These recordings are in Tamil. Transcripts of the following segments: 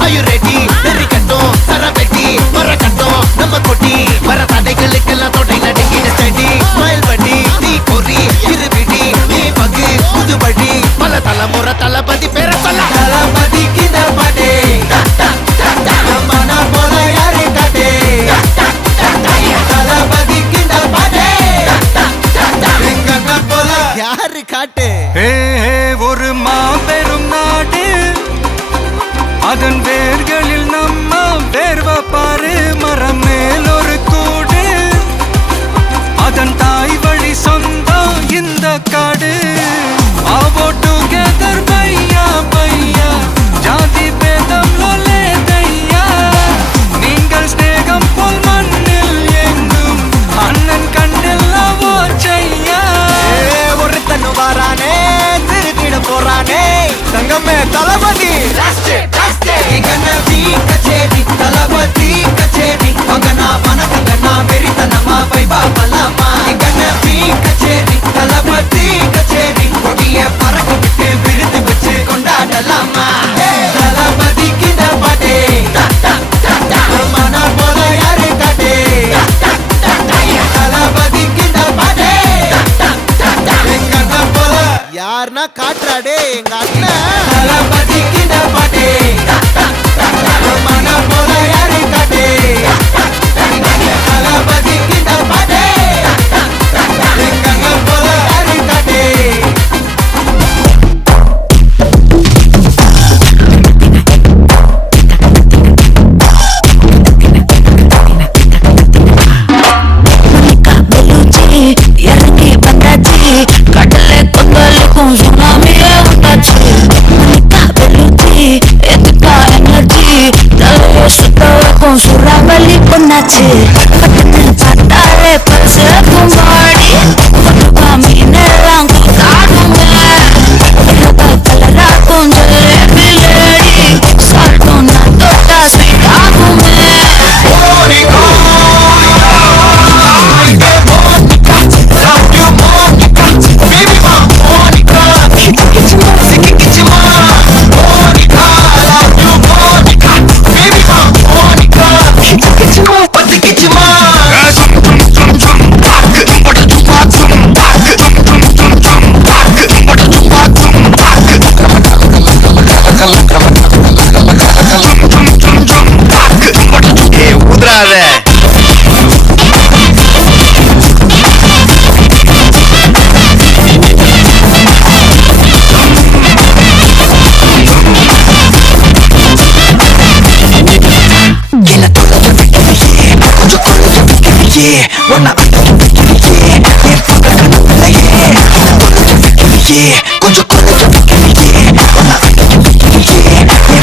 Are you ready? Very katon, Sara Betty, Mara katon, Nama Koti, Mara Tade Kalikala Tote Nadi steady, smile buddy, Ni Kori, Iribidi, Ni Bagi, Udu buddy, Mala Tala Mora Tala Badi Pera Tala Tala Badi Kinda Bade, Mana Bola Yari Kade, Tala Badi Kinda Bade, Ringana Bola Yari Kade. Hey, ஒரு மாபெரும் நாடு அதன் வேர்களில் நம்ம வேர்வ பாரு மரம் மேல் ஒரு கூடு அதன் தாய் வழி சொந்தம் இந்த காடு ஆவோ டுகெதர் பையா பையா ஜாதி பேதம் லோலே தையா நீங்கள் ஸ்நேகம் போல் மண்ணில் எங்கும் அண்ணன் கண்டெல்லவோ செய்யா ஒரு தன்னு வாரானே திருத்திட போறானே தங்கமே தளபதி கண்ணவி கச்சேரி தளபதி கச்சேரி மகனா வனகங்கனா வெறித்தனமா வைபா பலமா கண்ணவி கச்சேரி தளபதி கச்சேரி கொடிய பறக்க விட்டு விருது வச்சு கொண்டாடலாமா தளபதி கிட்ட பாட்டே மன போல யாரு காட்டே தளபதி கிட்ட பாட்டே எங்க அண்ணன் போல யாருன்னா காட்டுறாடே எங்க அண்ணன் தளபதி கிட்ட பாட்டே மன போல யாரு காட்டே தளபதி கிட்ட பாட்டே எங்க அண்ணன் போல யாரு காட்டே இறங்கி வந்தாச்சு கடலை கொந்தலுக்கும் சுனாமியே வந்தாச்சு வெளுச்சி எதுக்கா எனர்ஜி தலையை சுத்த வைக்கும் சுறாவளி பொண்ணாச்சு பார்த்தாலே பசக்கும் பாடி மீனெல்லாம் கூத்தாடுங்க கலராக்கும் ஜலேபி லேடி சால்ட்டும் நான் தொட்டா ஸ்வீட் ஆகுங்க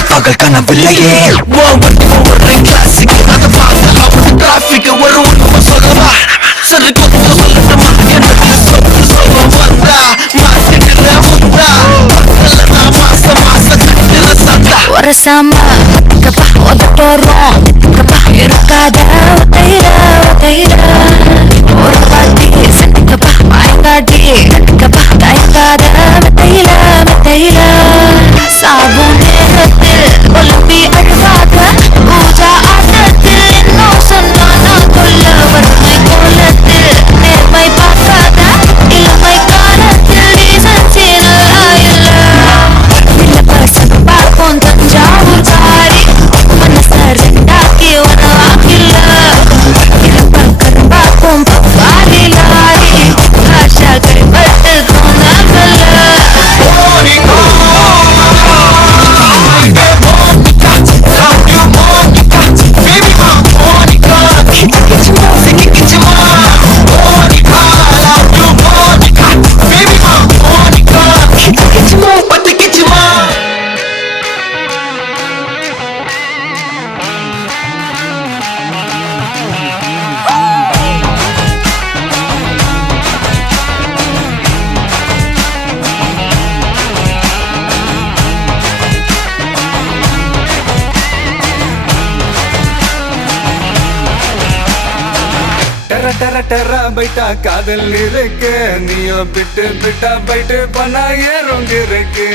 பகல் கனவில்லையே ஒரு கிளாசிக் அந்த பாச அவன் டிராபிக் ஒரு உண்மை சொல்லவா சரி கொஞ்சம் சொல்லட்டுமா வந்தா மாசிக்கிற முந்தா மாச கட்டில சந்தா ஒரு சாமா கப்பா ஒதட்டோரம் கப்பா இருக்காத ஒத்தையிட ஒரு பாட்டி கப்பா மாயங்காட்டி கப்பா தயங்காத மெத்தையில சாபும் நேரத்தில் ஒலிம்பி அழுவாத பூஜா ஆட்டத்தில் இன்னும் டெர டெர டெர பைட்டா காதல் இருக்கு நீயோ பிட்டு பிட்டா பைட்டு பண்ணா ஏறும் இருக்கு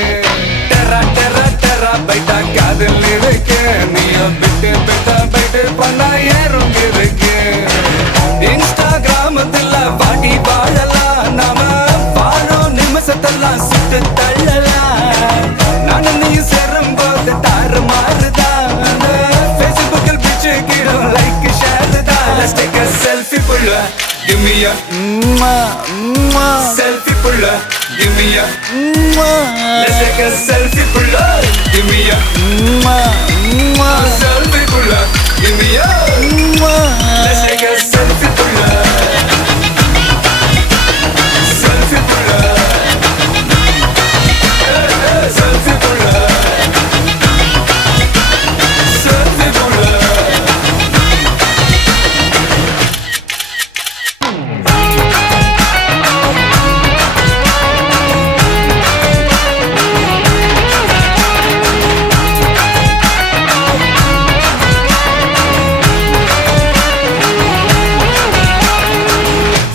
டெர டெர டெர பைட்டா காதல் இருக்கு நீயோ பிட்டு பிட்டா பைட்டு பண்ணா ஏறும் இருக்கு இன்ஸ்டாகிராமத்துல பாட்டி வாழலாம் நாம வாழும் நிமிஷத்தெல்லாம் சுட்டு தள்ளலாம் நானும் நீயும் சேரும் போது தாறு மாறுதான் Facebookல் பிச்சு கீழும் லைக் ஷேர் தான் Let's take a selfie புள்ள Give me a selfie புள்ள Give me a Let's take a selfie புள்ள Give me a selfie புள்ள Give me a Let's take a selfie புள்ள Selfie புள்ள Selfie புள்ள Selfie புள்ள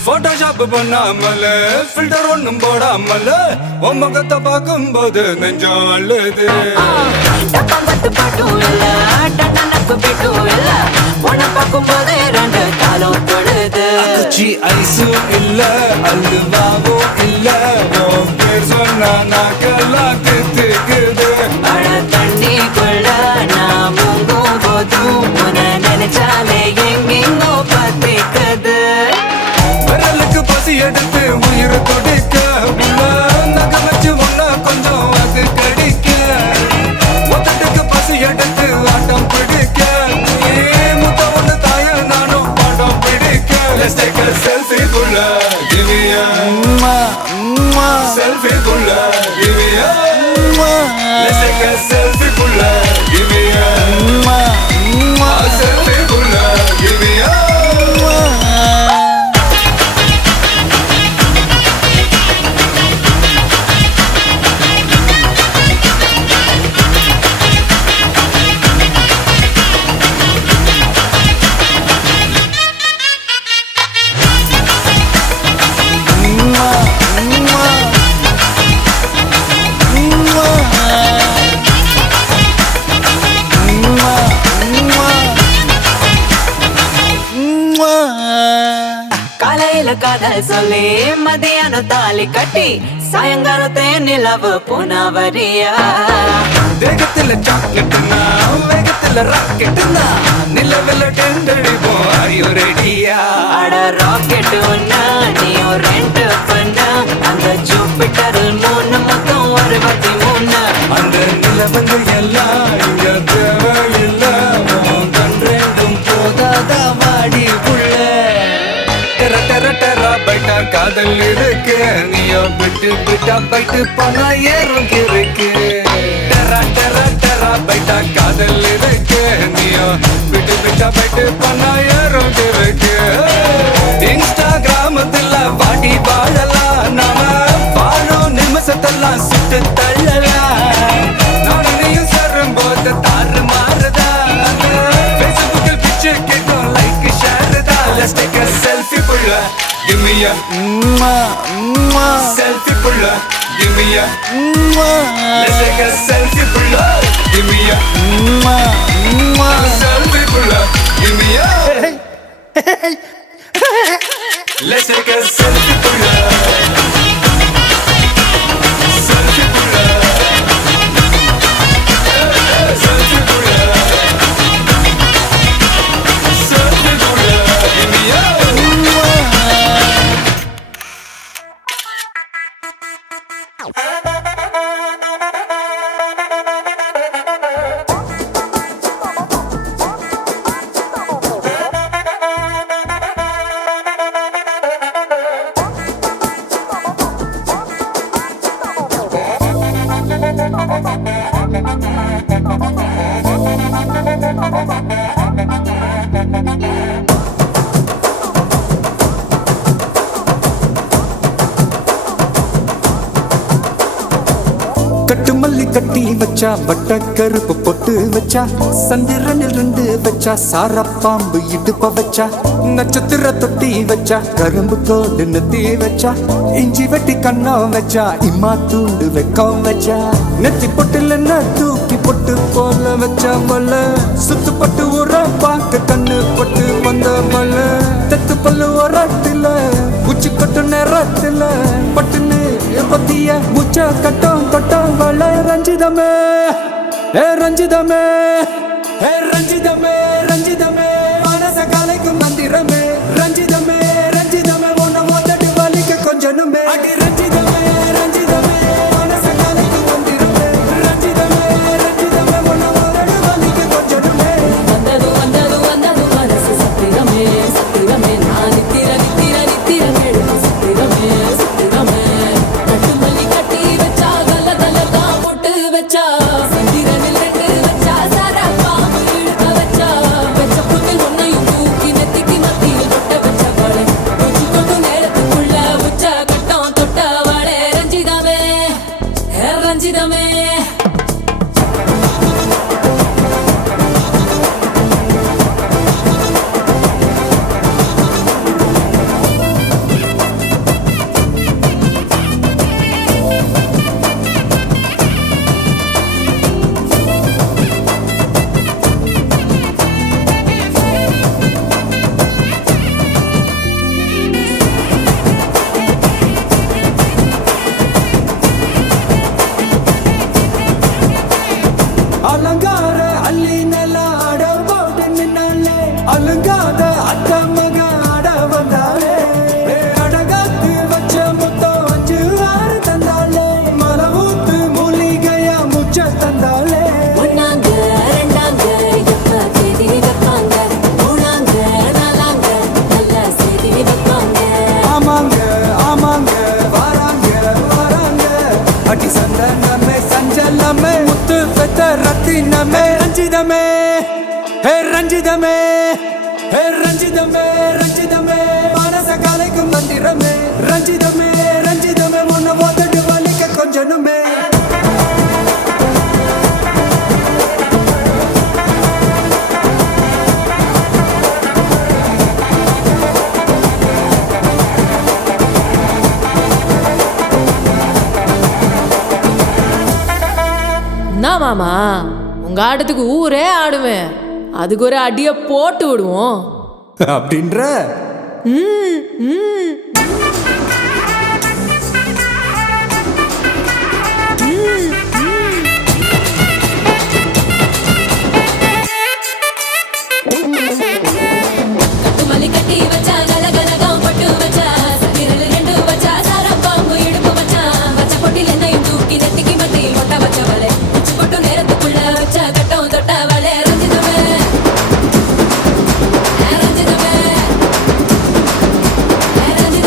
போட்டோஷாப் பண்ணாமல ஃபில்டர் ஒண்ணும் போடாமல உன் முகத்தை பார்க்கும்போது நெஞ்சம் அழுது டப்பம்பட்டு பாட்டும் இல்ல டட்டனப்பு பிட்டும் இல்ல உன்னை பார்க்கும்போது ரெண்டு காலம் தொழுது குச்சி ஐஸும் இல்ல அல்வாவும் இல்ல உன் பேர் சொன்னா நாக்கெல்லாம் தித்துக்குது மழை தண்ணிக்குள்ள நான் முங்கும் போதும் உன்னை நினைச்சாலே எங்கெங்கோ பத்திக்குது விரலுக்கு பசி எடுத்து உயிர் கொடுக்க உள்ள நகை வச்சு ஒன்னா கொஞ்சம் அது கடிக்க மொத்தத்துக்கு பசி எடுத்து ஆட்டம் பிடிக்க முத்த ஒண்ணு தாய நானும் பாடம் பிடிக்க Let's take a selfie புள்ள Give me a selfie புள்ள Give me a Let's take a selfie புள்ள Give me a selfie புள்ள Give me a காலையில காதல் சொல்லி மதியானம் தாலி கட்டி சாயங்காலத்தே நிலவு புனவரியா தேகத்துல சாக்லேட்னா வேகத்துல ராக்கெட்னா நிலவில் டெண்டடிப்போம் ஐயோ ரெடியா அட ராக்கெட் ஒண்ணா நீயும் ரெண்டு பண்ணா அந்த ஜூபிட்டரில் 3 மொத்தம் 63 அந்த நிலவங்க எல்லாம் இங்க தேவையில்ல உன் கண் ரெண்டும் போதாதா வாடி புள்ள டெர டெர டெர பைட்டா காதல் இருக்கு நீயோ விட்டு விட்டா பைட்டு பண்ணா ஏறும் இருக்கு டெர டெர டெர பைட்டா காதல் இருக்கு நீயோ விட்டு விட்டா பைட்டு பண்ணா ஏறும் இருக்கு இன்ஸ்டாகிராமத்துல வாடி வாழலாம் நாம வாழும் நிமிஷத்தெல்லாம் சுட்டு தள்ளலாம் நானும் நீயும் சேரும் போது தாறு மாறுதா Facebookல் பிச்சு கேட்கும் லைக் ஷேர் தான் Let's take a selfie புள்ள Give me a selfie புள்ள Give me a Let's take a selfie புள்ள Give me a selfie புள்ள Give me a Let's take a selfie புள்ள Selfie புள்ள Selfie புள்ள Selfie புள்ள Give me a கட்டு மல்லி கட்டி வச்சா வட்ட கருப்பு பொட்டு வச்சா சந்திரனில் 2 வச்சா சார பாம்பு இடுப்ப வச்சா நட்சத்திர தொட்டி வச்சா கரும்பு தோடு நெத்தி வச்சா இஞ்சி வெட்டி கண்ணம் வச்சா இம்மா தூண்டு வெக்கம் வச்சா நெத்தி பொட்டுல தூக்கி பொட்டு போல வச்சா மல்ல சுத்து பட்டு உர பாக்க கண்ணு பட்டு வந்த மல்ல தெத்து பல்லு உரத்துல உச்சி கொட்டு நேரத்துல பட்டுன்னு பத்திய முச்ச கட்டம் கட்டம் வள ரஞ்சிதமே ஏ ரஞ்சிதமே ஏ ரஞ்சிதமே ரஞ்சிதமே மனச கலைக்கும் மந்திரமே ரஞ்சிதமே ரஞ்சிதமே உன்னை மொத்தட்டு வலிக்க கொஞ்சனுமே அடி ரஞ்சிதமே ரஞ்சிதமே மனச கலைக்கும் மந்திரமே ரஞ்சிதமே ரஞ்சிதமே உன்னை மொத்தட்டு வலிக்க கொஞ்சனுமே வந்தது வந்தது வந்தது மனசு சத்திரமே சத்திரமே நான் நித்திர நித்திர நித்திர கேடு சத்திரமே சத்திரமே கட்டு மல்லி கட்டி வச்சா கல்ல கல்ல தான் போட்டு வச்சா சந்திரனில் 2 வச்சா சார பாம்பு இழுக்க வச்சா வச்ச புட்டில் ஒன்னையும் தூக்கி நெத்திக்கு மத்தியில் தொட்ட வச்ச வாழை உச்சி கொண்டு நேரத்துக்குள்ள உச்ச கட்டம் தொட்ட வாழை ரஞ்சிதமே ரஞ்சிதமே அலங்கார அள்ளி நல்ல ஆட போட்டு நின்னாலே அலங்காத அத்த மக ஆட வந்தாலே அடகாத்து வச்ச முத்தம் 5 6 தந்தாலே மலை ஊத்து மூலிகையா முச்ச தந்தாலே ஒன்னாங்க ரெண்டாங்க எப்ப தேதி வைப்பாங்க மூணாங்க நாலாங்க நல்ல செய்தி வைப்பாங்க ஆமாங்க ஆமாங்க வராங்க வராங்க அடி சந்தனமே சஞ்சலமே முத்து பெத்த ரத்தினமே ரஞ்சிதமே ஹே ரஞ்சிதமே ஹே ரஞ்சிதமே ரஞ்சிதமே மனச கலைக்கும் மந்திரமே ரஞ்சிதமே ரஞ்சிதமே உன்னை மொத்தட்டு வலிக்க கொஞ்சனுமே என்ன மாமா உங்க ஆட்டத்துக்கு ஊரே ஆடுவேன் அதுக்கு ஒரு அடிய போட்டு விடுவோம் அப்படின்ற கட்டுமல்லி கட்டி வச்சா கலகலகம் பட்டு வச்சா சந்திரனில் 2 வச்சா சார பாம்பு இடுப்பு வச்சா வச்ச பொட்டில் என்னையும் தூக்கி நெத்திக்கு மத்தியில் ஒட்ட வச்ச வலை உச்சி கொட்டு நேரத்துக்குள்ள வச்ச கட்டம் தொட்ட வலை ரஞ்சிதமே ரஞ்சிதமே ரஞ்சிதமே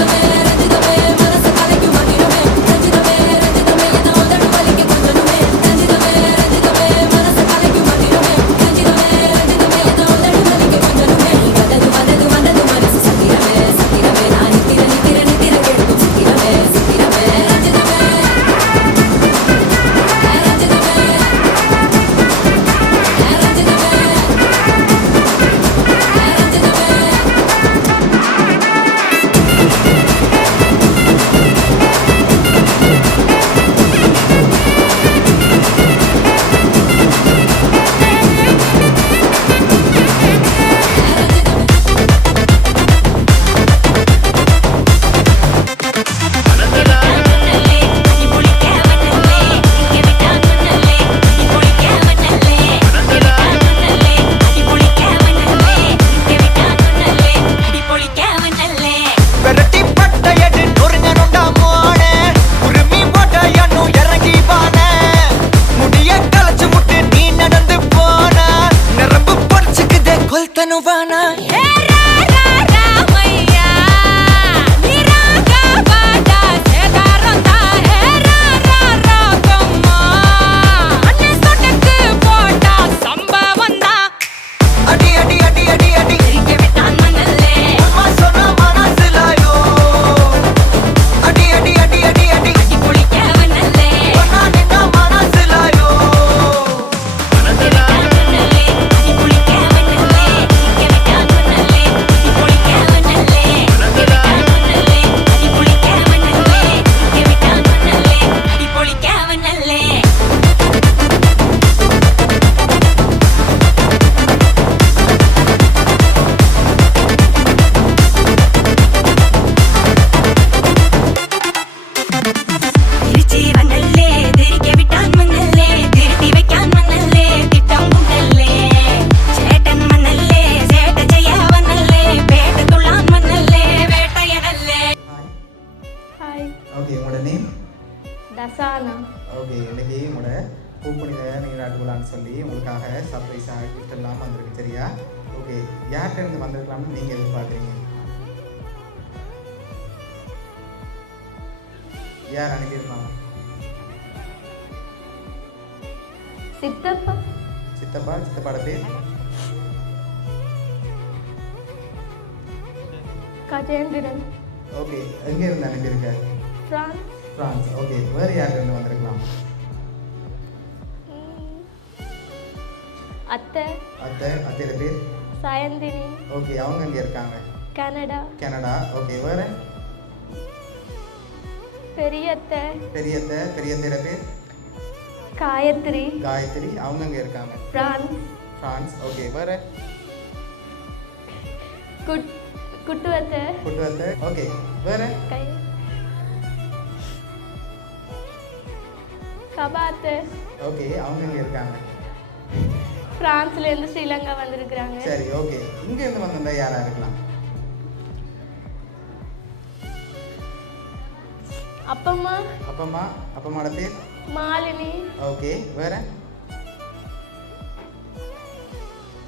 சானா ஓகே இன்னைக்கு உங்களோட பூப்புனித நீராட்டுவிழான்னு சொல்லி உங்களுக்காக சர்ப்ரைஸாக கிஃப்ட் எல்லாம் வந்திருக்கு சரியா? ஓகே யார்கிட்ட இருந்து வந்திருக்கலாம்னு நீங்கள் எதிர்பார்க்குறீங்க? யார் அனுப்பியிருப்பாங்க? சித்தப்பா சித்தப்பாட பேர்? கஜேந்திரன் ஓகே எங்கே இருந்து அனுப்பியிருக்க? France France. ஓகே வேறு யார்கிட்ட இருந்து வந்திருக்கலாம்? அத்தையோட பேர்? சயந்தினி ஓகே அவங்க எங்கே இருக்காங்க? கனடா. ஓகே வேறு? பெரியத்தையோட பேர்? காயத்ரி அவங்க எங்கே இருக்காங்க? ஃப்ரான்ஸ். ஓகே வேறு? குட்டுவத்தை ஓகே வேறு? கபாத்து ஓகே அவங்க எங்கே இருக்காங்க? பிரான்ஸ்ல இருந்து ஸ்ரீலங்கா வந்திருக்கிறாங்க. சரி ஓகே இங்க இருந்து வந்திருந்தா யாரா இருக்கலாம்? அப்பம்மாட பேர்? மாலினி. ஓகே வேற?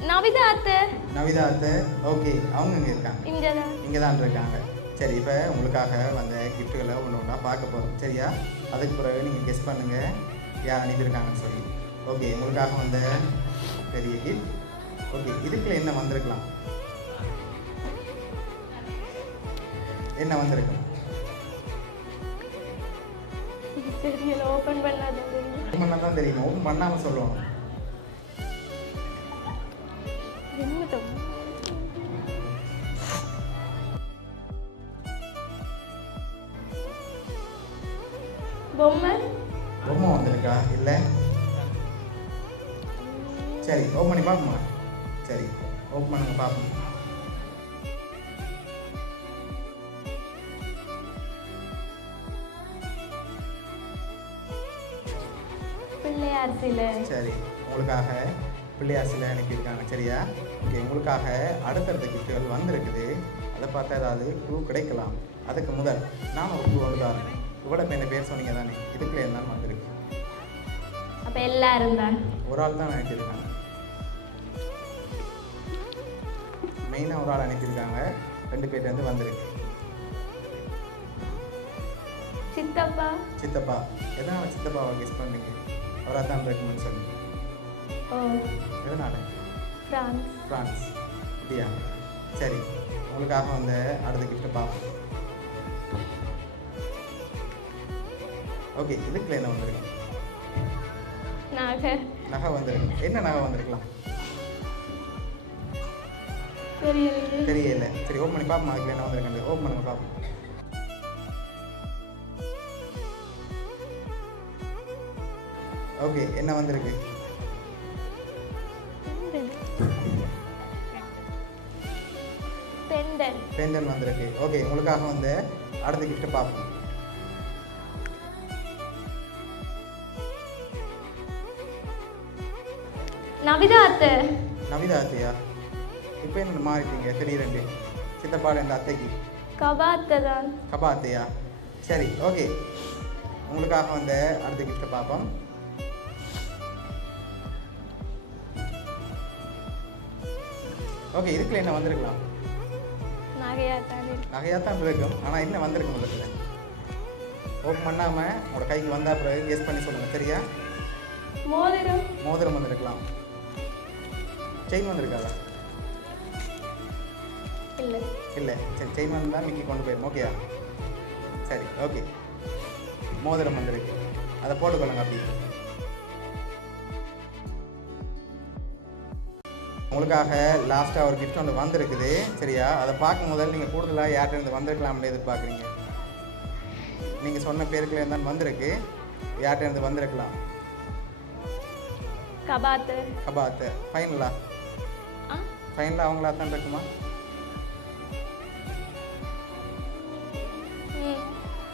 நவிதா அத்தை. ஓகே அவங்க எங்க இருக்காங்க? இங்க தான் இருக்காங்க. சரி இப்போ உங்களுக்காக வந்த கிஃப்ட்டுகளை ஒன்று பார்க்க போகிறோம் சரியா? அதுக்கு பிறகு நீங்கள் கெஸ் பண்ணுங்க யார் அனுப்பியிருக்காங்கன்னு சொல்லி. ஓகே உங்களுக்காக வந்த பெரிய கிஃப்ட். ஓகே இதுக்குள்ள என்ன வந்திருக்கலாம்? என்ன வந்திருக்கும்? தெரியல, ஓபன் பண்ணாதான் தெரியும். ஓபன் பண்ணாதான் தெரியும். ஓபன் பண்ணாமல் சொல்லுவோம். பொம்மை வந்திருக்கா? இல்லை. சரி ஓப்பன் பண்ணி பார்ப்போமா? சரி ஓப்பன் பண்ணுங்க பார்ப்போம். பிள்ளையார் சிலை. சரி உங்களுக்காக பிள்ளையார் சிலை அனுப்பியிருக்காங்க சரியா? ஓகே உங்களுக்காக அடுத்தடுத்த கிஃப்ட்டுகள் வந்திருக்குது. அதை பார்த்தா ஏதாவது க்ளூ கிடைக்கலாம். அதுக்கு முதல் நான் ஒரு க்ளூ வந்துதான் இவ்வளோ இப்போ என்ன பேர் சொன்னீங்க தானே, இதுக்குள்ள என்னன்னு வந்திருக்கு? அப்போ எல்லாரும் தான் ஒரு ஆள் தான் அனுப்பியிருக்காங்க. மெயினாக ஒரு ஆள் அனுப்பியிருக்காங்க. 2 பேர்லேருந்து வந்திருக்கு. சித்தப்பா. எதனால் சித்தப்பாவை கெஸ் பண்ணீங்க? அவராக தான் இருக்குன்னு சொல்லி. எதனால்? ஃப்ரான்ஸ். அப்படியா? சரி உங்களுக்காக வந்து அடுத்த கிஃப்ட்டை பார்ப்போம். ஓகே இதுக்குள்ள என்ன வந்திருக்கு? நகை வந்திருக்கு. என்ன நகை வந்திருக்கலாம்? தெரியல. சரி ஓப்பன் பண்ணி பார்ப்போம். அதுக்குள்ள என்ன வந்திருக்கு? ஓப்பன் பண்ணுங்க பார்ப்போம். ஓகே என்ன வந்திருக்கு? பெண்டன் வந்திருக்கு. ஓகே உங்களுக்காக வந்து அடுத்த கிஃப்ட்டை பார்ப்போம். நவிதா அத்தையா? இப்போ என்ன மாறிட்டீங்க திடீரெண்டு? சித்தப்பாடு இந்த அத்தைக்கு கபாத்தையா? சரி ஓகே உங்களுக்காக வந்து அடுத்த கிஃப்ட்டை பார்ப்போம். ஓகே இதுக்குள்ள என்ன வந்திருக்கலாம்? நகையாத்தான் இருக்கும். ஆனால் என்ன வந்திருக்கும் முதல்ல? ஓப்பன் பண்ணாமல் உங்களோட கைக்கு வந்தா பிறகு கெஸ் பண்ணி சொல்லுங்கள் சரியா? மோதிரம் வந்திருக்கலாம். செயின் வந்திருக்காதா? இல்லை. சரி செயின் வந்தால் மிக்கி கொண்டு போயிடும். ஓகேயா? சரி ஓகே மோதிரம் வந்திருக்கு. அதை போட்டுக்கொள்ளுங்க. அப்படி உங்களுக்காக லாஸ்ட்டாக ஒரு கிஃப்ட் ஒன்று வந்திருக்குது சரியா? அதை பார்க்கும் முதல்ல நீங்கள் கூடுதலாக யார்கிட்ட இருந்து வந்திருக்கலாம்னு எதிர்பார்க்குறீங்க? நீங்கள் சொன்ன பேருக்குள்ள இருந்தாலும் வந்திருக்கு. யார்கிட்ட இருந்து வந்திருக்கலாம்? கபாத்து. ஃபைனலாக அவங்களா தான் இருக்குமா?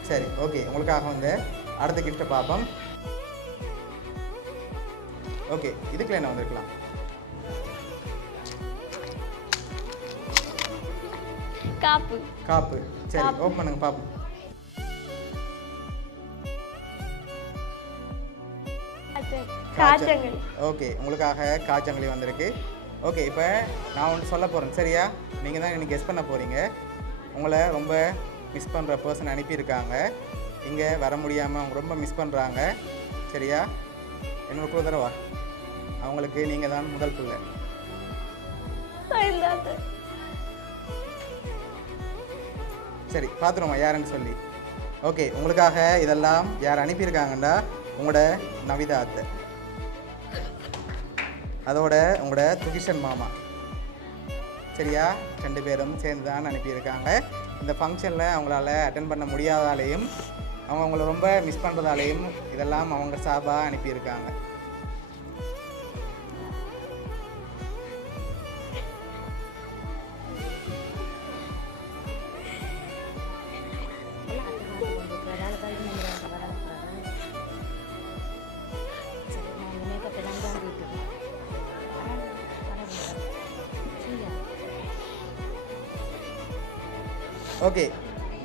சரி ஓகே உங்களுக்காக வந்து அடுத்த கிஃப்ட்டை பார்ப்போம். ஓகே இதுக்குள்ள என்ன வந்திருக்கலாம்? காப்பு. சரி ஓப்பன் பண்ணுங்க பார்ப்போம். காய்ச்சங்கள். ஓகே, உங்களுக்காக காய்ச்சங்களி வந்திருக்கு. ஓகே, இப்போ நான் ஒன்று சொல்ல போகிறேன், சரியா? நீங்கள் தான் எனக்கு கெஸ் பண்ண போகிறீங்க. உங்களை ரொம்ப மிஸ் பண்ணுற பர்சன் அனுப்பியிருக்காங்க. இங்கே வர முடியாமல் அவங்க ரொம்ப மிஸ் பண்ணுறாங்க, சரியா? என்னோட கூட தடவா அவங்களுக்கு நீங்கள் தான் முதல் பிள்ளை. சரி, பார்த்துருமா யாருன்னு சொல்லி. ஓகே, உங்களுக்காக இதெல்லாம் யார் அனுப்பியிருக்காங்கண்டா உங்களோட நவிதா அத்தை, அதோட உங்களோட துகிஷன் மாமா, சரியா? 2 பேரும் சேர்ந்து தான் அனுப்பியிருக்காங்க. இந்த ஃபங்க்ஷனில் அவங்களால அட்டன் பண்ண முடியாதாலேயும் அவங்க அவங்கள ரொம்ப மிஸ் பண்ணுறதாலேயும் இதெல்லாம் அவங்க சார்பாக அனுப்பியிருக்காங்க. ஓகே,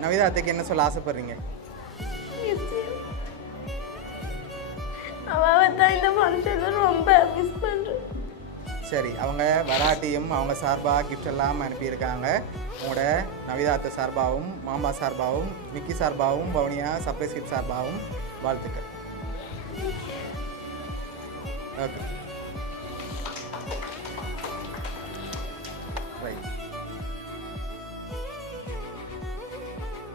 நவிதா அத்தைக்கு என்ன சொல்ல ஆசைப்படுறீங்க? அவன் தான் இந்த ஃபங்க்ஷனில் ரொம்ப மிஸ் பண்ணுறேன். சரி, அவங்க வராட்டியும் அவங்க சார்பாக கிஃப்ட் எல்லாம் அனுப்பியிருக்காங்க. உங்களோட நவிதா அத்தை சார்பாகவும் மாமா சார்பாகவும் விக்கி சார்பாகவும் பவுனியா சர்ப்ரைஸ் கிஃப்ட் சார்பாகவும் வாழ்த்துக்கள். ஓகே.